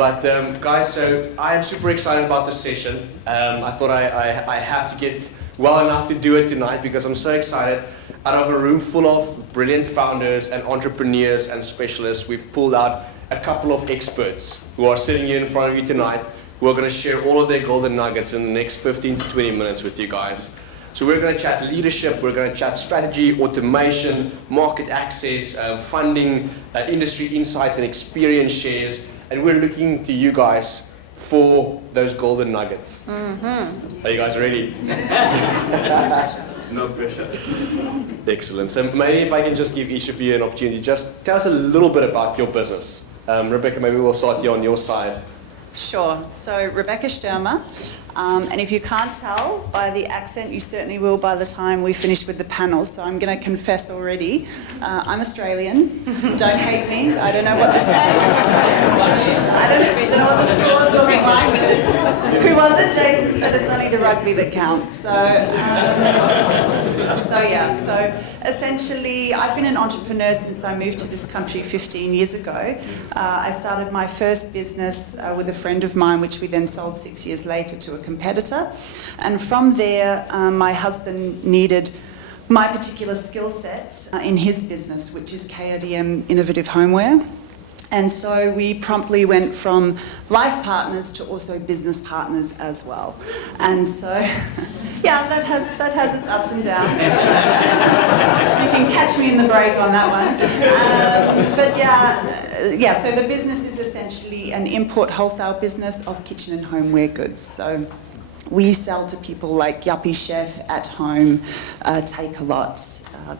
But guys, so I am super excited about this session. I thought I have to get well enough to do it tonight because I'm so excited. Out of a room full of brilliant founders and entrepreneurs and specialists, we've pulled out a couple of experts who are sitting here in front of you tonight who are going to share all of their golden nuggets in the next 15 to 20 minutes with you guys. So we're going to chat leadership, we're going to chat strategy, automation, market access, funding, industry insights and experience shares, and we're looking to you guys for those golden nuggets. Mm-hmm. Are you guys ready? No pressure. Excellent. So maybe if I can just give each of you an opportunity, just tell us a little bit about your business. Rebecca, maybe we'll start you on your side. Sure. So Rebecca Sturmer, and if you can't tell by the accent, you certainly will by the time we finish with the panel. So I'm going to confess already. I'm Australian. Don't hate me. I don't know what the I don't know what the scores look like. Who was it? Jason said it's only the rugby that counts. So essentially, I've been an entrepreneur since I moved to this country 15 years ago. I started my first business with a friend of mine, which we then sold 6 years later to a competitor. And from there, my husband needed my particular skill set in his business, which is KRDM Innovative Homeware. And so we promptly went from life partners to also business partners as well. And so, yeah, that has its ups and downs. You can catch me in the break on that one. But yeah, so the business is essentially an import wholesale business of kitchen and homeware goods. So we sell to people like Yuppie Chef, At Home, Take A Lot,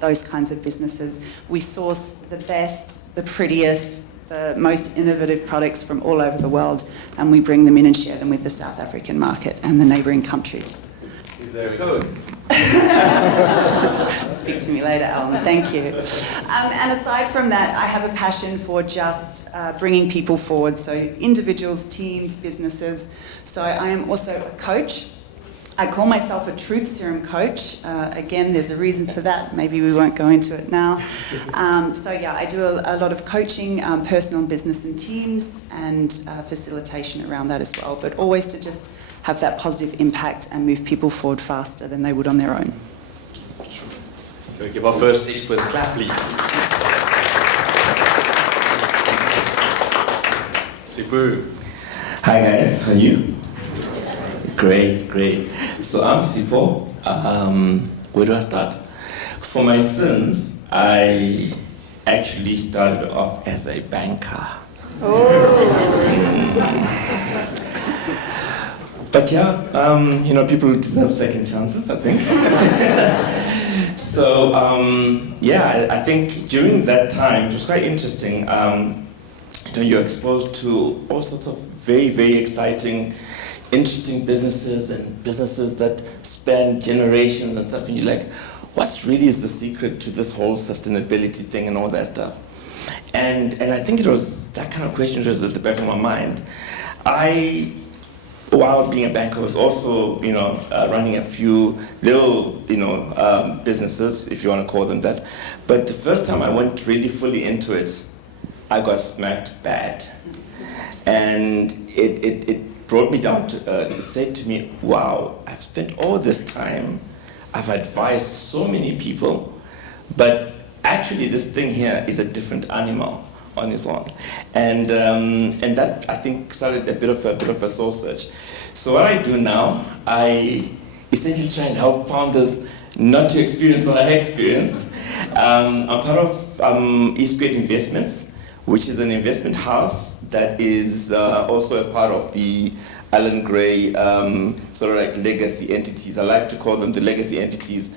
those kinds of businesses. We source the best, the prettiest, the most innovative products from all over the world, and we bring them in and share them with the South African market and the neighbouring countries. Very good. Speak to me later, Alan. Thank you. And aside from that, I have a passion for just bringing people forward, so individuals, teams, businesses. So I am also a coach. I call myself a truth serum coach. Again, there's a reason for that. Maybe we won't go into it now. So yeah, I do a lot of coaching, personal business and teams, and facilitation around that as well. But always to just have that positive impact and move people forward faster than they would on their own. Can we give our first expert a clap, please? Sipu. Hi guys, how are you? Great. So I'm Sipo. Where do I start? For my sins, I actually started off as a banker. But yeah, people deserve second chances, I think. So I think during that time, it was quite interesting. You're exposed to all sorts of very, very exciting, interesting businesses and businesses that span generations and stuff, and you're like, what really is the secret to this whole sustainability thing and all that stuff? And I think it was that kind of question was at the back of my mind. While being a banker, was also, running a few little, businesses, if you want to call them that. But the first time I went really fully into it, I got smacked bad. And it brought me down to earth. It said to me, wow, I've spent all this time, I've advised so many people, but actually this thing here is a different animal on its own. And that, I think, started a bit of a soul search. So what I do now, I essentially try and help founders not to experience what I experienced. I'm part of East Gate Investments, which is an investment house that is also a part of the Alan Gray sort of like legacy entities. I like to call them the legacy entities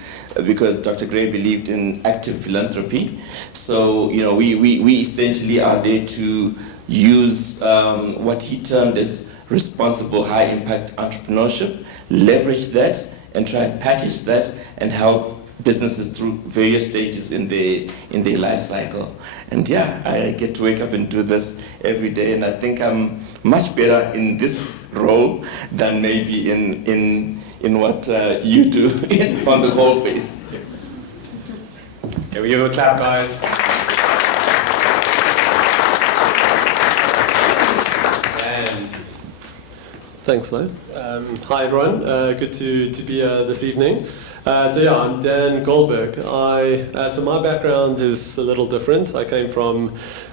because Dr. Gray believed in active philanthropy. So, we essentially are there to use what he termed as responsible high impact entrepreneurship, leverage that and try and package that and help businesses through various stages in their life cycle. And yeah, I get to wake up and do this every day, and I think I'm much better in this role than maybe in what you do on the whole face. Can we give him a clap, guys? Thanks, Lo. Hi, everyone. Good to be here this evening. I'm Dan Goldberg. So my background is a little different. I came from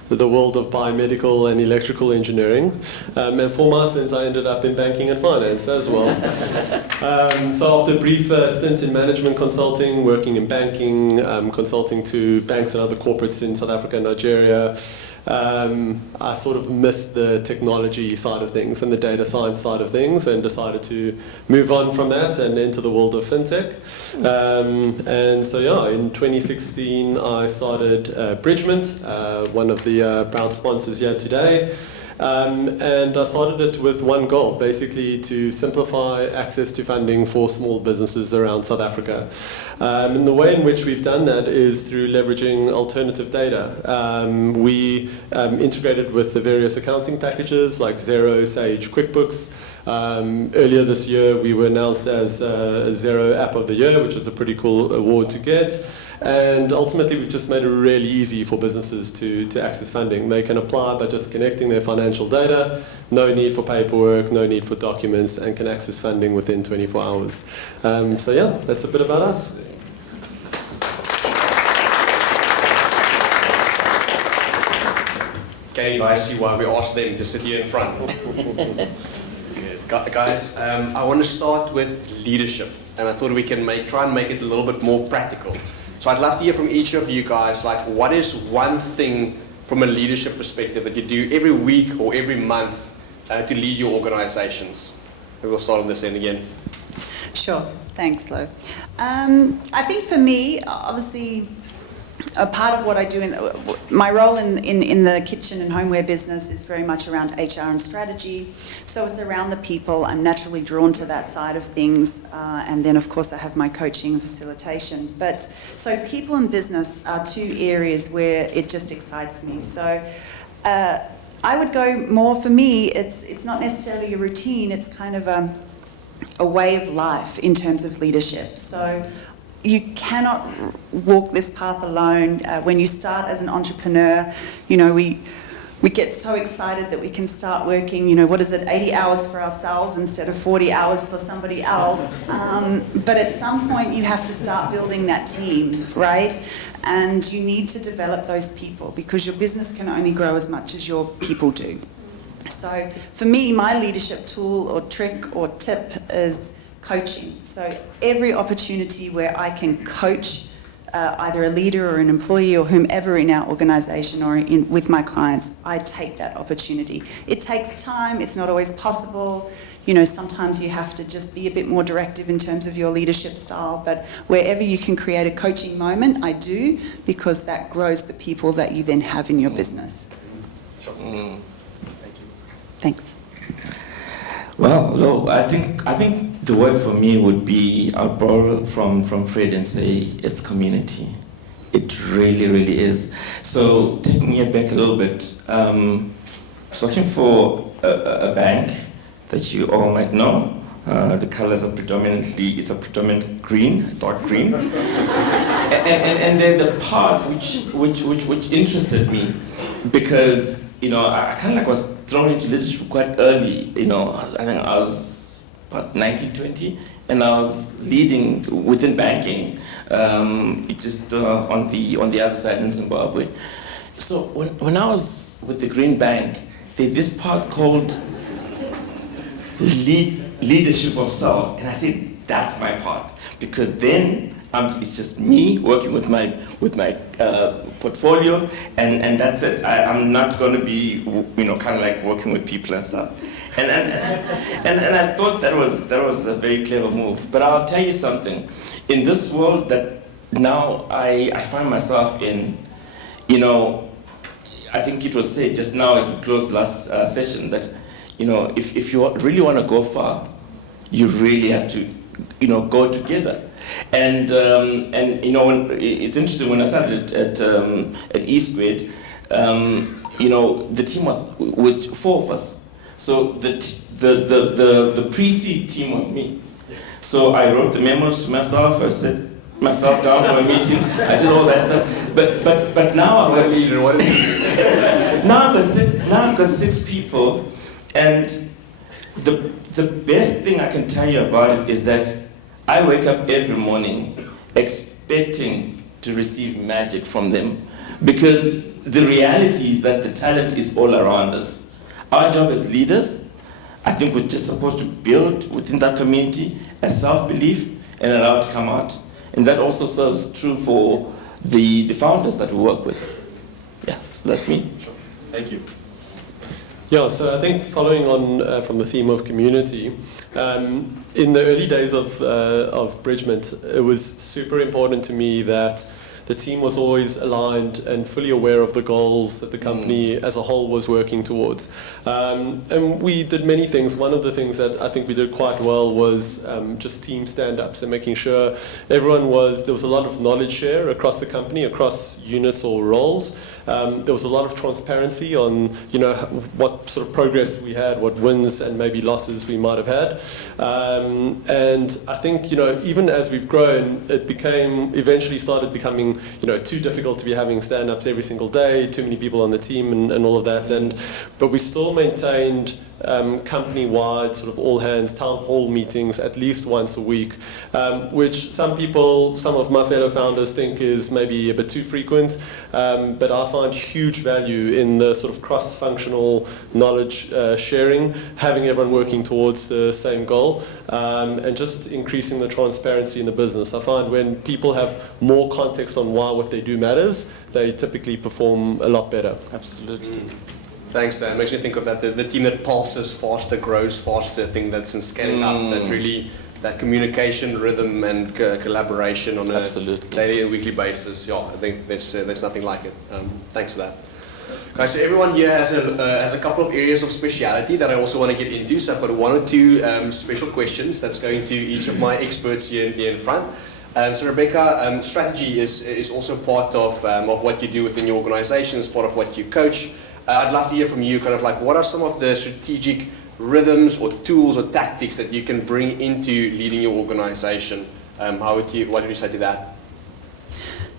the world of biomedical and electrical engineering. And for my sins, I ended up in banking and finance as well. So after a brief stint in management consulting, working in banking, consulting to banks and other corporates in South Africa and Nigeria, I sort of missed the technology side of things and the data science side of things, and decided to move on from that and enter the world of fintech. In 2016 I started Bridgement, one of the proud sponsors here today. And I started it with one goal, basically to simplify access to funding for small businesses around South Africa. And the way in which we've done that is through leveraging alternative data. We integrated with the various accounting packages like Xero, Sage, QuickBooks. Earlier this year we were announced as Xero App of the Year, which is a pretty cool award to get. And ultimately, we've just made it really easy for businesses to access funding. They can apply by just connecting their financial data, no need for paperwork, no need for documents, and can access funding within 24 hours. That's a bit about us. Okay, you guys see why we asked them to sit here in front. Yes. Guys, I want to start with leadership, and I thought we can try and make it a little bit more practical. So I'd love to hear from each of you guys, like, what is one thing from a leadership perspective that you do every week or every month to lead your organizations? Maybe we'll start on this end again. Sure. Thanks, Lo. I think for me, obviously, a part of what I do my role in the kitchen and homeware business is very much around HR and strategy. So it's around the people. I'm naturally drawn to that side of things. And then, of course, I have my coaching and facilitation. So people and business are two areas where it just excites me. So I would go more, for me, it's not necessarily a routine. It's kind of a way of life in terms of leadership. So you cannot walk this path alone. When you start as an entrepreneur, we get so excited that we can start working, 80 hours for ourselves instead of 40 hours for somebody else. But at some point you have to start building that team, right? And you need to develop those people, because your business can only grow as much as your people do. So for me, my leadership tool or trick or tip is coaching. So every opportunity where I can coach either a leader or an employee or whomever in our organization or with my clients, I take that opportunity. It takes time. It's not always possible. Sometimes you have to just be a bit more directive in terms of your leadership style, but wherever you can create a coaching moment, I do, because that grows the people that you then have in your business. Sure. Thank you. Thanks. Well, I think the word for me would be, I'll borrow from Fred and say it's community. It really, really is. So taking it back a little bit, I was working for a bank that you all might know. The colors are it's a predominant green, dark green. and then the part which interested me, because I kind of was thrown into leadership quite early. I think I was about 19, 20, and I was leading within banking, just on the other side in Zimbabwe. So when I was with the Green Bank, there's this part called leadership of self, and I said that's my part, because then it's just me working with my portfolio, and that's it. I'm not going to be kind of like working with people and stuff. And I thought that was a very clever move. But I'll tell you something. In this world that now I find myself in, I think it was said just now as we closed last session that if you really want to go far, you really have to go together. And when it's interesting, when I started at E-Squared, the team was with 4 of us. So the pre-seed team was me. So I wrote the memos to myself. I set myself down for a meeting. I did all that stuff. But now I've got 6 people, and the best thing I can tell you about it is that I wake up every morning expecting to receive magic from them, because the reality is that the talent is all around us. Our job as leaders, I think we're just supposed to build within that community a self-belief and allow it to come out. And that also serves true for the founders that we work with. Yeah, so that's me. Thank you. Yeah, so I think following on from the theme of community, in the early days of Bridgement, it was super important to me that the team was always aligned and fully aware of the goals that the company as a whole was working towards. And we did many things. One of the things that I think we did quite well was just team stand-ups and making sure there was a lot of knowledge share across the company, across units or roles. There was a lot of transparency on, what sort of progress we had, what wins and maybe losses we might have had. And I think, even as we've grown, it eventually started becoming, too difficult to be having stand-ups every single day, too many people on the team and all of that. But we still maintained company-wide sort of all-hands town hall meetings at least once a week, which some of my fellow founders think is maybe a bit too frequent, but I find huge value in the sort of cross-functional knowledge sharing, having everyone working towards the same goal, and just increasing the transparency in the business. I find when people have more context on why what they do matters, they typically perform a lot better. Absolutely. Thanks, Dan. Makes me think of that, the team that pulses faster, grows faster thing that's in scaling up, that communication, rhythm, and collaboration on a daily and weekly basis. Yeah, I think there's nothing like it. Thanks for that. Guys, so everyone here has a couple of areas of speciality that I also want to get into. So I've got one or two special questions that's going to each of my experts here in front. So Rebecca, strategy is also part of what you do within your organization, it's part of what you coach. I'd love to hear from you, kind of like, what are some of the strategic rhythms or tools or tactics that you can bring into leading your organization? What do you say to that?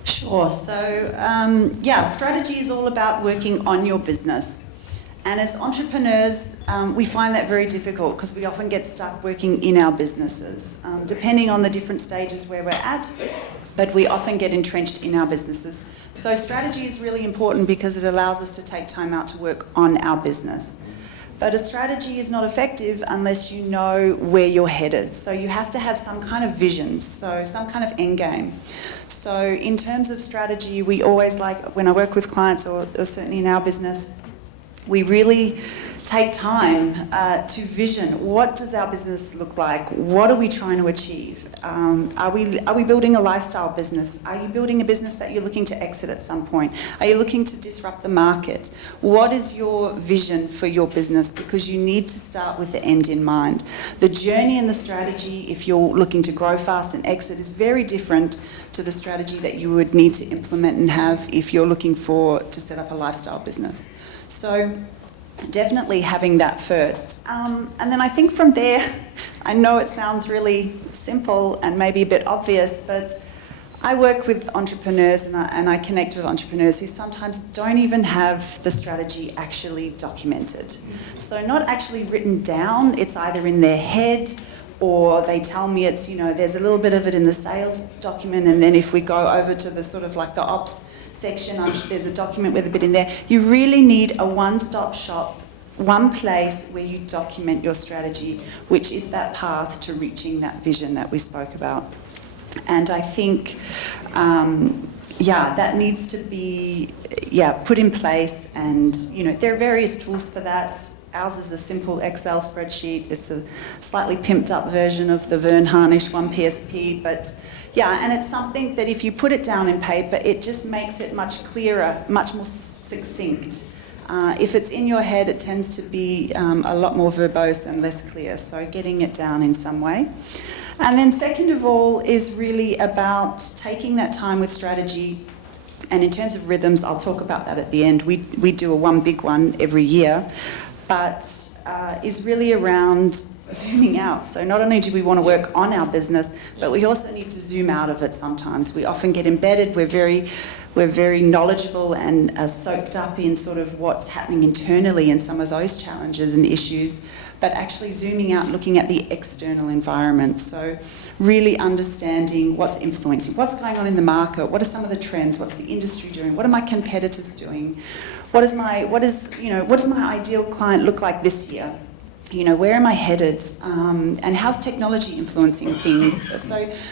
Sure. So, strategy is all about working on your business. And as entrepreneurs, we find that very difficult because we often get stuck working in our businesses, depending on the different stages where we're at, but we often get entrenched in our businesses. So strategy is really important because it allows us to take time out to work on our business. But a strategy is not effective unless you know where you're headed. So you have to have some kind of vision, so some kind of end game. So in terms of strategy, we always when I work with clients, or certainly in our business, we really take time to vision. What does our business look like? What are we trying to achieve? Are we building a lifestyle business? Are you building a business that you're looking to exit at some point? Are you looking to disrupt the market? What is your vision for your business? Because you need to start with the end in mind. The journey and the strategy, if you're looking to grow fast and exit, is very different to the strategy that you would need to implement and have if you're looking to set up a lifestyle business. So definitely having that first. And then I think from there, I know it sounds really simple and maybe a bit obvious, but I work with entrepreneurs and I connect with entrepreneurs who sometimes don't even have the strategy actually documented. So not actually written down, it's either in their head or they tell me it's, there's a little bit of it in the sales document, and then if we go over to the sort of like the ops section, there's a document with a bit in there. You really need a one-stop shop, one place where you document your strategy, which is that path to reaching that vision that we spoke about. And I think, that needs to be, put in place. And, there are various tools for that. Ours is a simple Excel spreadsheet. It's a slightly pimped up version of the Verne Harnish 1PSP, but and it's something that if you put it down in paper, it just makes it much clearer, much more succinct. If it's in your head, it tends to be a lot more verbose and less clear, so getting it down in some way. And then second of all is really about taking that time with strategy. And in terms of rhythms, I'll talk about that at the end. We do one big one every year, but is really around zooming out. So not only do we want to work on our business, but we also need to zoom out of it sometimes. We often get embedded, we're very knowledgeable and soaked up in sort of what's happening internally and some of those challenges and issues, but actually zooming out, looking at the external environment. So really understanding what's influencing, what's going on in the market, what are some of the trends, what's the industry doing, what are my competitors doing, what does my ideal client look like this year? You know, where am I headed? And how's technology influencing things?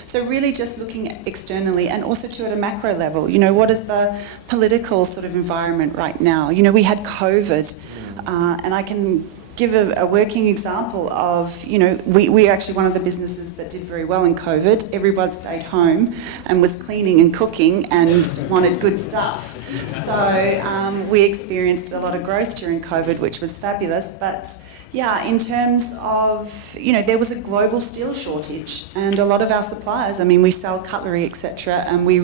So really just looking at externally and also too at a macro level. You know, what is the political sort of environment right now? You know, we had COVID, and I can give a working example of, you know, we actually one of the businesses that did very well in COVID. Everybody stayed home and was cleaning and cooking and wanted good stuff. So we experienced a lot of growth during COVID, which was fabulous. But yeah, in terms of, you know, there was a global steel shortage and a lot of our suppliers, I mean, we sell cutlery, etc., and we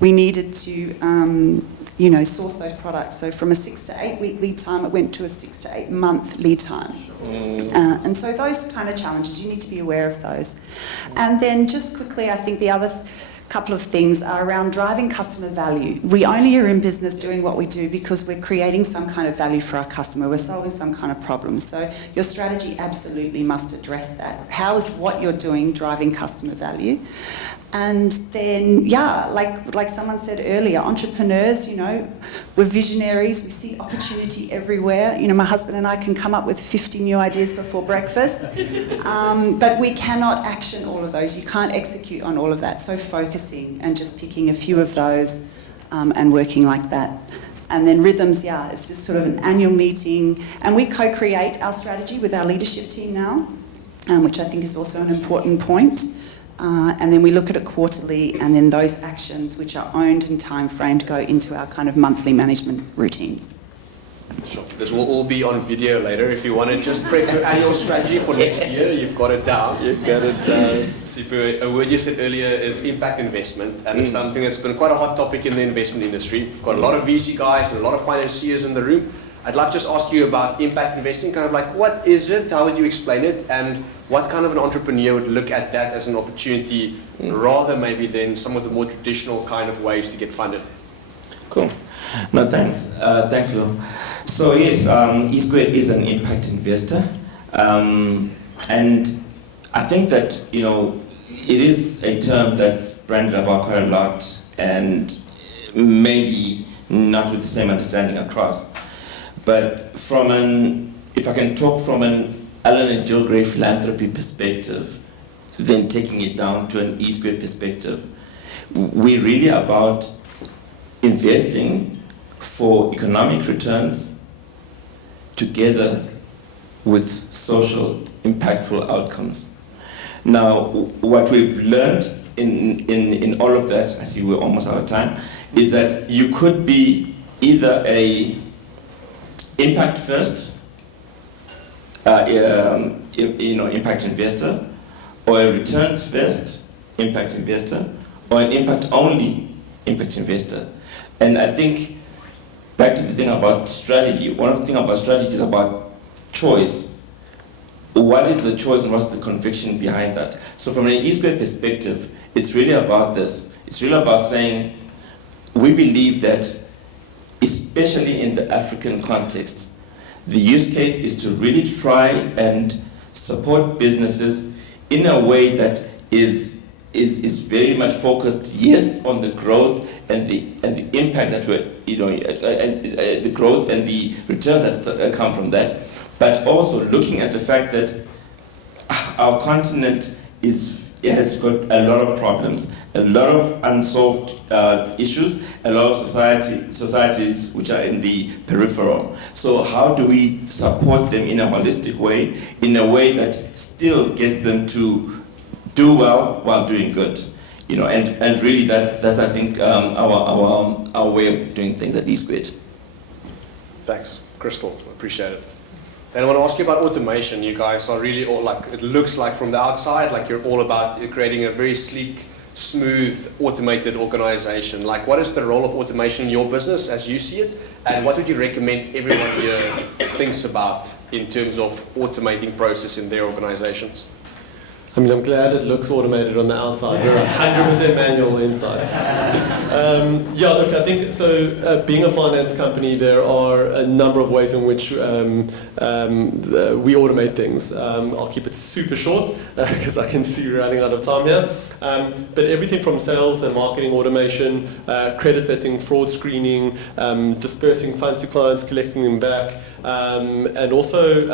needed to, you know, source those products. So from a 6 to 8 week lead time, it went to a 6 to 8 month lead time. And so those kind of challenges, you need to be aware of those. And then just quickly, I think the other couple of things are around driving customer value. We only are in business doing what we do because we're creating some kind of value for our customer. We're solving some kind of problem. So your strategy absolutely must address that. How is what you're doing driving customer value? And then, yeah, like someone said earlier, entrepreneurs, you know, we're visionaries, we see opportunity everywhere. You know, my husband and I can come up with 50 new ideas before breakfast, but we cannot action all of those. You can't execute on all of that. So focusing and just picking a few of those and working like that. And then rhythms, yeah, it's just sort of an annual meeting. And we co-create our strategy with our leadership team now, which I think is also an important point. And then we look at it quarterly, and then those actions which are owned and time-framed go into our kind of monthly management routines. Sure. This will all be on video later. If you want to just prep your annual strategy for next year, you've got it down. You've got it down. Super. A word you said earlier is impact investment, and it's something that's been quite a hot topic in the investment industry. We've got a lot of VC guys and a lot of financiers in the room. I'd like to just ask you about impact investing, kind of like what is it, how would you explain it, and what kind of an entrepreneur would look at that as an opportunity rather maybe than some of the more traditional kind of ways to get funded? Cool. No, thanks. Thanks, Lou. So yes, eSquared is an impact investor. And I think that, you know, it is a term that's branded about quite a lot and maybe not with the same understanding across. But if I can talk from an Alan and Jill Gray philanthropy perspective, then taking it down to an eSquared perspective, we're really about investing for economic returns together with social impactful outcomes. Now, what we've learned in all of that, I see we're almost out of time, is that you could be either a impact first, impact investor, or a returns first impact investor, or an impact only impact investor. And I think back to the thing about strategy. One of the things about strategy is about choice. What is the choice and what's the conviction behind that? So from an eSquared perspective, it's really about this. It's really about saying we believe that, especially in the African context, the use case is to really try and support businesses in a way that is very much focused, yes, on the growth and the impact that we're, and the growth and the returns that come from that, but also looking at the fact that our continent has got a lot of problems, a lot of unsolved issues, a lot of societies which are in the peripheral. So how do we support them in a holistic way, in a way that still gets them to do well while doing good? And really that's I think our way of doing things at eSquared. Thanks, Crystal. Appreciate it. Then I want to ask you about automation. You guys are really all like, it looks like from the outside, like you're all about creating a very sleek, smooth, automated organization? Like, what is the role of automation in your business as you see it? And what would you recommend everyone here thinks about in terms of automating process in their organizations? I mean, I'm glad it looks automated on the outside. We're 100% manual inside. Yeah, look, I think so. Being a finance company, there are a number of ways in which we automate things. I'll keep it super short because I can see we're running out of time here. But everything from sales and marketing automation, credit vetting, fraud screening, dispersing funds to clients, collecting them back, and also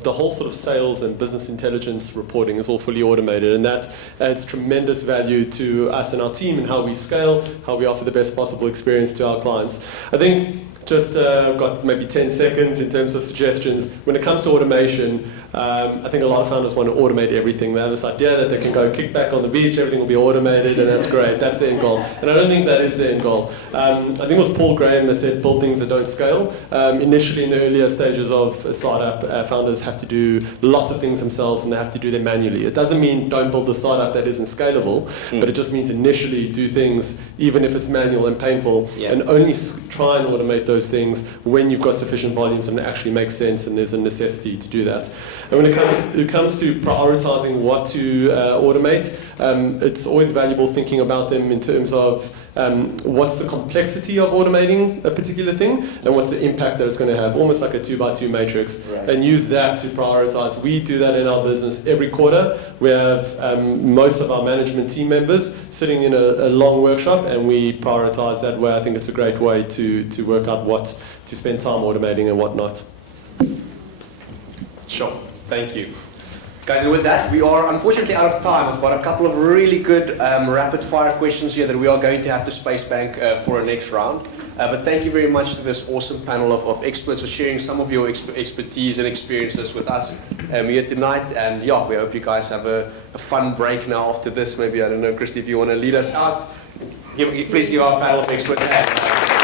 the whole sort of sales and business intelligence reporting is all fully automated, and that adds tremendous value to us and our team and how we scale, how we offer the best possible experience to our clients. I think just I've got maybe 10 seconds in terms of suggestions. When it comes to automation, I think a lot of founders want to automate everything. They have this idea that they can go kick back on the beach, everything will be automated, and that's great. That's the end goal. And I don't think that is the end goal. I think it was Paul Graham that said, build things that don't scale. Initially, in the earlier stages of a startup, founders have to do lots of things themselves, and they have to do them manually. It doesn't mean don't build a startup that isn't scalable, but it just means initially do things, even if it's manual and painful, and only try and automate those things when you've got sufficient volumes and it actually makes sense and there's a necessity to do that. And when it comes to prioritizing what to automate, it's always valuable thinking about them in terms of what's the complexity of automating a particular thing and what's the impact that it's going to have, almost like a 2x2 matrix, and use that to prioritize. We do that in our business every quarter. We have most of our management team members sitting in a long workshop, and we prioritize that way. I think it's a great way to work out what to spend time automating and what not. Sure, thank you. Guys, and with that, we are unfortunately out of time. I've got a couple of really good rapid fire questions here that we are going to have to space bank for our next round. But thank you very much to this awesome panel of experts for sharing some of your expertise and experiences with us here tonight. And yeah, we hope you guys have a fun break now after this. Maybe, I don't know, Christy, if you want to lead us out, please give our panel of experts a hand.